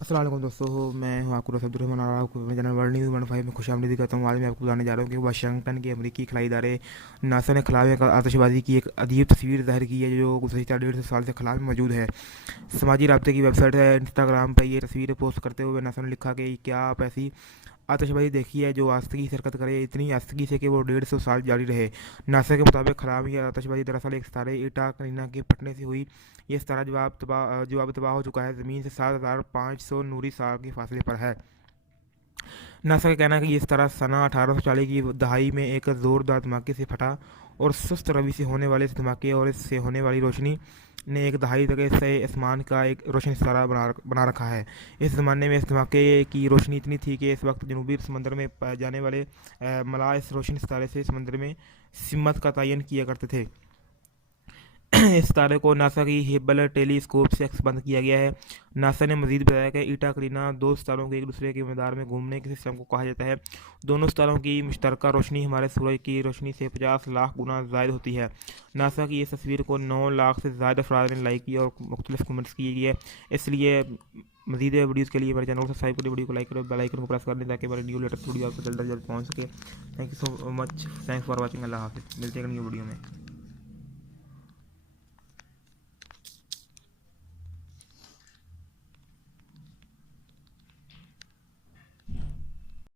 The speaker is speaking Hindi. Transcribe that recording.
अस्सलाम वालेकुम दोस्तों, मैं हूं आपको अब्दुलरहमान और आपको अपने चैनल वर्ल्ड न्यूज़ 15 में खुशामदीद करता हूं। आज मैं आपको बताने जा रहा हूं कि वाशिंगटन के अमेरिकी खलाई इदारे नासा ने खला में आतशबाजी की एक अजीब तस्वीर ज़ाहिर की है जो गुज़श्ता 150 साल से खला में मौजूद है। समाजी राब्ते की वेबसाइट है इंस्टाग्राम पर ये तस्वीरें पोस्ट करते हुए नासा ने लिखा कि क्या आप ऐसी आतिशबाजी देखी है जो आस्तिकी से हरकत करे, इतनी आस्तिकी से कि वो 150 साल जारी रहे। नासा के मुताबिक खराब यह आतिशबाजी दरअसल एक सितारे ईटा करीना के फटने से हुई। ये सितारा जवाब तबाह हो चुका है, ज़मीन से 7500 नूरी साल के फासले पर है। नासा का कहना है कि इस तरह सना 1840 की दहाई में एक ज़ोरदार धमाके से फटा और सुस्त रवि से होने वाले इस धमाके और इससे होने वाली रोशनी ने एक दहाई तक से आसमान का एक रोशन सितारा बना रखा है। इस ज़माने में इस धमाके की रोशनी इतनी थी कि इस वक्त जनूबी समंदर में पाए जाने वाले मलाह इस रोशन सितारे से समंदर में सिमत का तयन किया करते थे। इस तारे को नासा की हिब्बल टेलीस्कोप से बंद किया गया है। नासा ने मजीद बताया कि ईटा करीना दो सितारों के एक दूसरे के मदार में घूमने के सिस्टम को कहा जाता है। दोनों सितारों की मुश्तरका रोशनी हमारे सूरज की रोशनी से 50 लाख गुना ज़ायद होती है। नासा की इस तस्वीर को 9 लाख से ज़्यादा अफराद ने लाइक किया और मुख्तलिफ कमेंट्स किए गए। इसलिए मजीद वीडियोज़ के लिए मेरे चैनल को सब्सक्राइब करें, वीडियो को लाइक करें, बेल आइकन को प्रेस कर दें ताकि मेरे न्यू लेटेस्ट वीडियो आपको जल्द से जल्द पहुँच सके। Thank you so much, thanks for watching. अल्लाह हाफिज़, मिलते हैं न्यू वीडियो में।